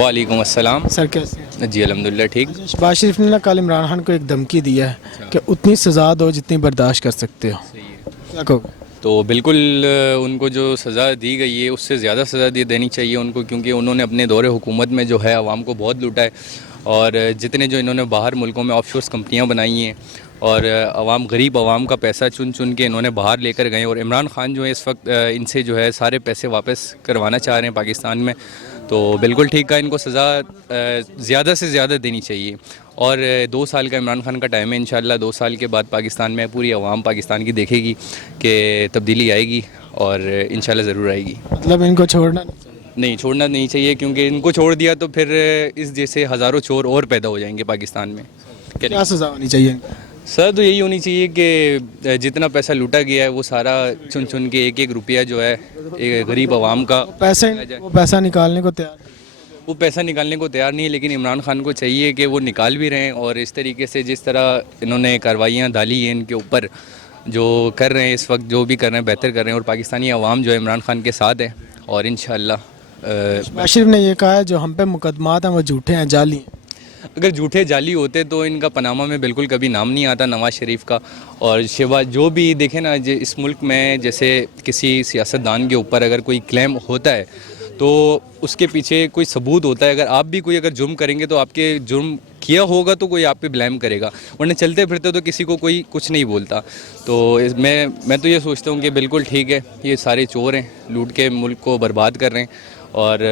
वालेकुम अस्सलाम। सर कैसे हैं? जी अल्हम्दुलिल्लाह ठीक। शहबाज शरीफ ने ना कल इमरान खान को एक धमकी दी है कि उतनी सज़ा दो जितनी बर्दाश्त कर सकते हो, क्या कहोगे? तो बिल्कुल उनको जो सज़ा दी गई है उससे ज़्यादा सज़ा देनी चाहिए उनको, क्योंकि उन्होंने अपने दौरे हुकूमत में जो है आवाम को बहुत लूटा है। और जितने जो इन्होंने बाहर मुल्कों में ऑफशोर्स कंपनियां बनाई हैं और आवाम गरीब आवाम का पैसा चुन चुन के इन्होंने बाहर लेकर गए, और इमरान खान जो है इस वक्त इनसे जो है सारे पैसे वापस करवाना चाह रहे हैं पाकिस्तान में। तो बिल्कुल ठीक है, इनको सज़ा ज़्यादा से ज़्यादा देनी चाहिए। और 2 साल का इमरान खान का टाइम है, इंशाल्लाह 2 साल के बाद पाकिस्तान में पूरी आवाम पाकिस्तान की देखेगी कि तब्दीली आएगी, और इंशाल्लाह ज़रूर आएगी। मतलब इनको छोड़ना नहीं, छोड़ना नहीं चाहिए, क्योंकि इनको छोड़ दिया तो फिर इस जैसे हज़ारों चोर और पैदा हो जाएंगे पाकिस्तान में। क्या सज़ा होनी चाहिए इनको? सर तो यही होनी चाहिए कि जितना पैसा लूटा गया है वो सारा चुन चुन के एक एक रुपया जो है एक गरीब आवाम का वो पैसा निकालने को तैयार नहीं। वो पैसा निकालने को तैयार नहीं है, लेकिन इमरान खान को चाहिए कि वो निकाल भी रहे हैं। और इस तरीके से जिस तरह इन्होंने कार्रवाइयाँ डाली हैं इनके ऊपर, जो कर रहे हैं इस वक्त, जो भी कर रहे हैं बेहतर कर रहे हैं, और पाकिस्तानी अवाम जो है इमरान खान के साथ है। और इंशाअल्लाह शहबाज शरीफ ने ये कहा है जो हम पे मुकदमात हैं वो झूठे हैं, जाली हैं। अगर झूठे जाली होते तो इनका पनामा में बिल्कुल कभी नाम नहीं आता नवाज़ शरीफ का। और शहबाज जो भी देखें ना, इस मुल्क में जैसे किसी सियासतदान के ऊपर अगर कोई क्लेम होता है तो उसके पीछे कोई सबूत होता है। अगर आप भी कोई अगर जुर्म करेंगे तो आपके जुर्म किया होगा तो कोई आप पे ब्लेम करेगा, वरना चलते फिरते तो किसी को कोई कुछ नहीं बोलता। तो मैं तो ये सोचता हूँ कि बिल्कुल ठीक है, ये सारे चोर हैं, लूट के मुल्क को बर्बाद कर रहे हैं। और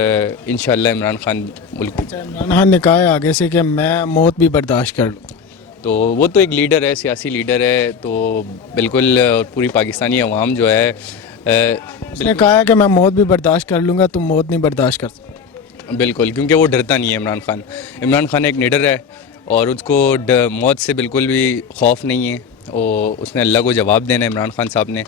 इंशाल्लाह इमरान खान मुल्क इमरान खान ने कहा है आगे से कि मैं मौत भी बर्दाश्त कर लूँ। तो वो तो एक लीडर है, सियासी लीडर है, तो बिल्कुल पूरी पाकिस्तानी अवाम जो है उसने कहा है कि मैं मौत भी बर्दाश्त कर लूँगा, तुम मौत नहीं बर्दाश्त कर सकते। बिल्कुल, क्योंकि वो डरता नहीं है इमरान खान। इमरान खान एक लीडर है और उसको मौत से बिल्कुल भी खौफ नहीं है। उसने अल्लाह को जवाब देना है इमरान खान साहब ने,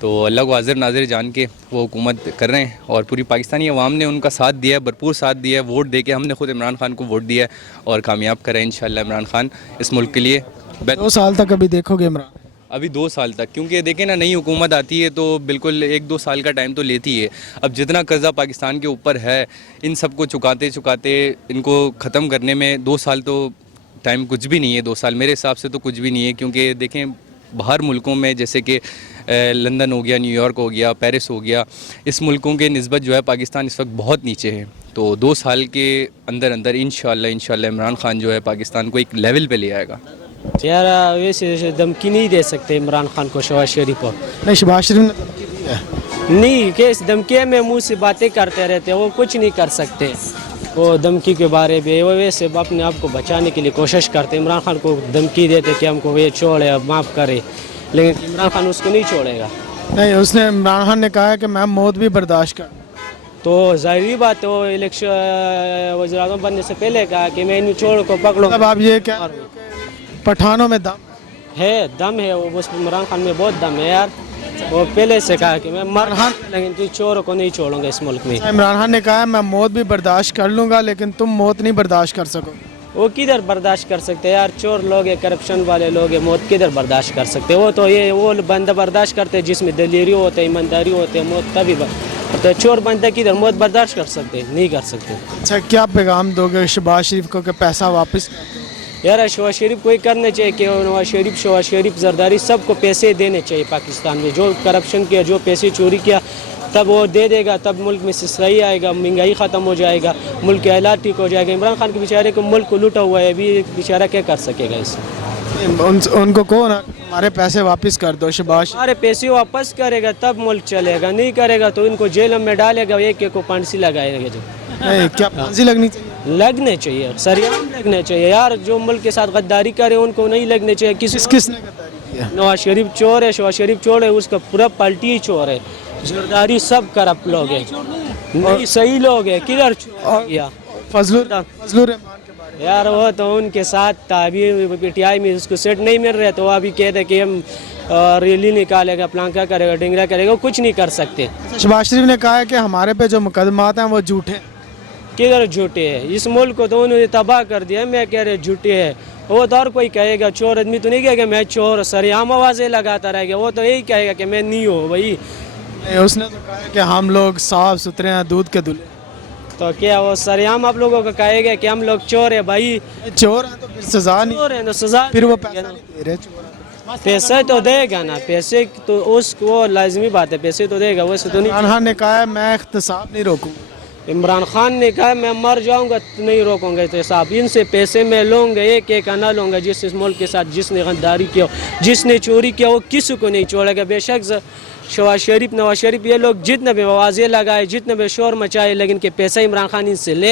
तो अल्लाह को हाजिर नाजिर जान के वो हुकूमत कर रहे हैं। और पूरी पाकिस्तानी अवाम ने उनका साथ दिया है, भरपूर साथ दिया है, वोट दे के हमने खुद इमरान खान को वोट दिया है और कामयाब करा है इंशाल्लाह इमरान खान इस मुल्क के लिए। 2 साल तक अभी देखोगे इमरान? अभी 2 साल तक, क्योंकि देखें ना, नई हुकूमत आती है तो बिल्कुल 1-2 साल का टाइम तो लेती है। अब जितना कर्जा पाकिस्तान के ऊपर है, इन सब को चुकाते चुकाते इनको ख़त्म करने में 2 साल तो टाइम कुछ भी नहीं है। 2 साल मेरे हिसाब से तो कुछ भी नहीं है, क्योंकि देखें बाहर मुल्कों में जैसे कि लंदन हो गया, न्यूयॉर्क हो गया, पेरिस हो गया, इस मुल्कों के निस्बत जो है पाकिस्तान इस वक्त बहुत नीचे है। तो 2 साल के अंदर अंदर इंशाल्लाह इमरान खान जो है पाकिस्तान को एक लेवल पे ले आएगा। यार वैसे धमकी नहीं दे सकते इमरान खान को, शहबाज शरीफ को। नहीं, शहबाज शरीफ ने धमकी दी है। नहीं, केस धमकी में मुंह से बातें करते रहते, वो कुछ नहीं कर सकते। वो धमकी के बारे में वो वैसे अपने आप को बचाने के लिए कोशिश करते। इमरान खान को धमकी देते कि हमको ये छोड़े, माफ़ करे, लेकिन इमरान खान उसको नहीं छोड़ेगा। नहीं, उसने इमरान खान ने कहा है कि मैं मौत भी बर्दाश्त कर। तो ज़ाहिरी बात है, वो इलेक्शन वज़ीर-ए-आज़म बनने से पहले कहा कि मैं इन चोर को पकड़ूँ। अब आप ये क्या पठानों में दम है वो, उस इमरान खान में बहुत दम है यार। वो पहले से कहा कि मैं मर लेकिन तू चोरों को नहीं छोड़ूंगा इस मुल्क में। इमरान खान ने कहा है मैं मौत भी बर्दाश्त कर लूँगा लेकिन तुम मौत नहीं बर्दाश्त कर सकोगे। वो किधर बर्दाश्त कर सकते हैं यार, चोर लोग हैं, करप्शन वाले लोग हैं, मौत किधर बर्दाश्त कर सकते हैं। वो तो ये वो बंदा बर्दाश्त करते हैं जिसमें दलेरी होते हैं, ईमानदारी होते हैं, मौत तभी तो चोर बंदा किधर मौत बर्दाश्त कर सकते हैं, नहीं कर सकते। अच्छा, क्या पैगाम दोगे शहबाज शरीफ को कि पैसा वापस? यार शहबाज शरीफ को ही करना चाहिए कि नवाज शरीफ, शहबाज शरीफ, जरदारी सबको पैसे देने चाहिए पाकिस्तान में। जो करप्शन किया, जो पैसे चोरी किया, तब वो दे देगा, तब मुल्क में सही आएगा, महंगाई ख़त्म हो जाएगा, मुल्क के हालात ठीक हो जाएगा। इमरान खान के बेचारे को मुल्क को लूटा हुआ है, अभी बेचारा क्या कर सकेगा इससे? उनको कहो ना हमारे पैसे वापस कर दो। शहबाज हमारे पैसे वापस करेगा तब मुल्क चलेगा, नहीं करेगा तो इनको जेल में डालेगा, एक एक को फांसी लगाएगा। जो नहीं, क्या फांसी लगनी चाहिए? लगने चाहिए, सरियाम लगने चाहिए यार। जो मुल्क के साथ गद्दारी करे उनको नहीं लगने चाहिए। किसने गद्दारी किया? नवाज शरीफ चोर है, शहबाज शरीफ चोर है, उसका पूरा पार्टी ही चोर है। जरदारी सब करप्ट लोग हैं, नहीं सही लोग हैं। किधर किया फजलुर रहमान के बारे यार? वो तो उनके साथ था, अभी पीटीआई में उसको सेट नहीं मिल रहे तो अभी कहते कि हम रैली निकालेगा, प्लांका करेगा, डिंगरा करेगा, वो कुछ नहीं कर सकते। शहबाज शरीफ ने कहा है कि हमारे पे जो मुकदमात हैं वो झूठे। किधर झूठे है? इस मुल्क को तो उन्होंने तबाह कर दिया। मैं कह रहे झूठे है। वो तो और कोई कहेगा, चोर आदमी तो नहीं कहेगा मैं चोर, सरेआम आवाज़ें लगाता रहेगा। वो तो यही कहेगा कि मैं नहीं हूँ भाई। उसने तो कहा है कि हम लोग साफ सुथरे हैं, दूध के दूल्हे। تو کیا وہ سریعام آپ لوگوں کو کہے گا کہ ہم لوگ چور ہیں بھائی؟ چور ہیں تو پھر سزا نہیں، چور ہیں تو سزا پھر وہ دے پیسہ گا نا۔ نہیں دے رہے چور ہیں۔ پیسے تو دے گا نا، پیسے تو اس کو لازمی بات ہے، پیسے تو دے گا، ویسے تو نہیں۔ عمران خان نے کہا ہے میں احتساب نہیں روکوں گا۔ عمران خان نے کہا میں مر جاؤں گا نہیں روکوں گا احتساب، ان سے پیسے میں لوں گا، ایک ایک آنا لوں گا۔ جس اس ملک کے ساتھ جس نے غداری کیا، جس نے چوری کیا، وہ کسی کو نہیں چھوڑے گا۔ بے شک شہباز شریف، نواز شریف، یہ لوگ جتنے بھی آوازیں لگائے، جتنے بھی شور مچائے، لیکن کہ پیسہ عمران خان ان سے لے